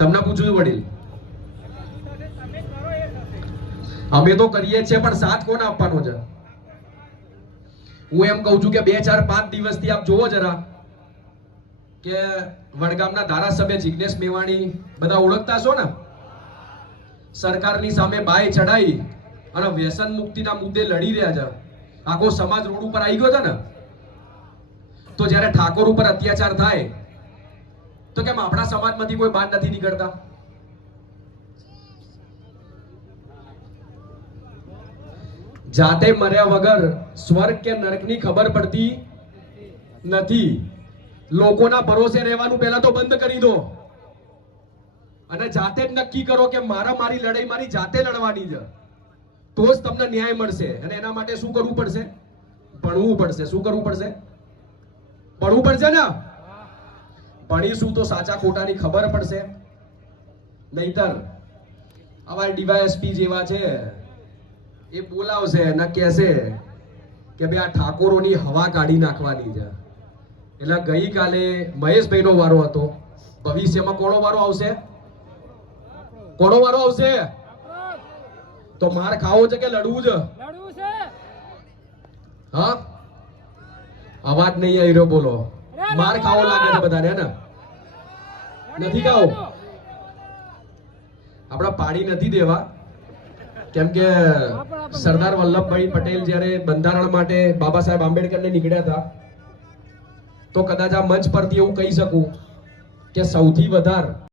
તમને પૂછું છું વડીલ, અમે તો કરીએ છીએ પણ સાથ કોને આપવાનો છે? હું એમ કહું છું કે 2 4 5 દિવસથી આપ જોવો જરા કે વડગામના ધારાસભ્ય જિગ્નેશ મેવાણી બધા ઓળખતા છો ને, સરકારની સામે બાય ચડાઈ અને વ્યસન મુક્તિના મુદ્દે લડી રહ્યા છે. આખો સમાજ રોડ ઉપર આવી ગયો છે ને, તો જ્યારે ઠાકોર ઉપર અત્યાચાર થાય તો કેમ આપણા સમાજમાંથી કોઈ બહાર નથી નીકળતા? જાતે મર્યા વગર સ્વર્ગ કે નરકની ખબર પડતી નથી. લોકોના ભરોસે રહેવાનું પહેલા તો બંધ કરી દો અને જાતે જ નક્કી કરો કે મારી લડાઈ મારી જાતે લડવાની છે, તો જ તમને ન્યાય મળશે. અને એના માટે શું કરવું પડશે? ભણવું પડશે. શું કરવું પડશે? ભણવું પડશે ને. ભણીશું તો સાચા ખોટાની ખબર પડશે. નહીતર આવા ડીવાયએસપી જેવા છે એ બોલાવશે અને કહેશે કે ભાઈ આ ઠાકોરોની હવા કાઢી નાખવાની છે. એટલે ગઈકાલે મહેશભાઈનો વારો હતો, ભવિષ્યમાં કોનો વારો આવશે? કોનો વારો આવશે? તો માર ખાવો છે કે લડવું છે? હા, અવાજ નહીં આવી રહ્યો, બોલો. માર ખાવો લાગે છે બધાને ને? નથી ખાવો? આપડા પાડી નથી દેવા, કેમ કે સરદાર વલ્લભભાઈ પટેલ જ્યારે બંધારણ માટે બાબા સાહેબ આંબેડકરને નીકળ્યા હતા, તો કદાચ આ મંચ પરથી એવું કહી શકું કે સૌથી વધારે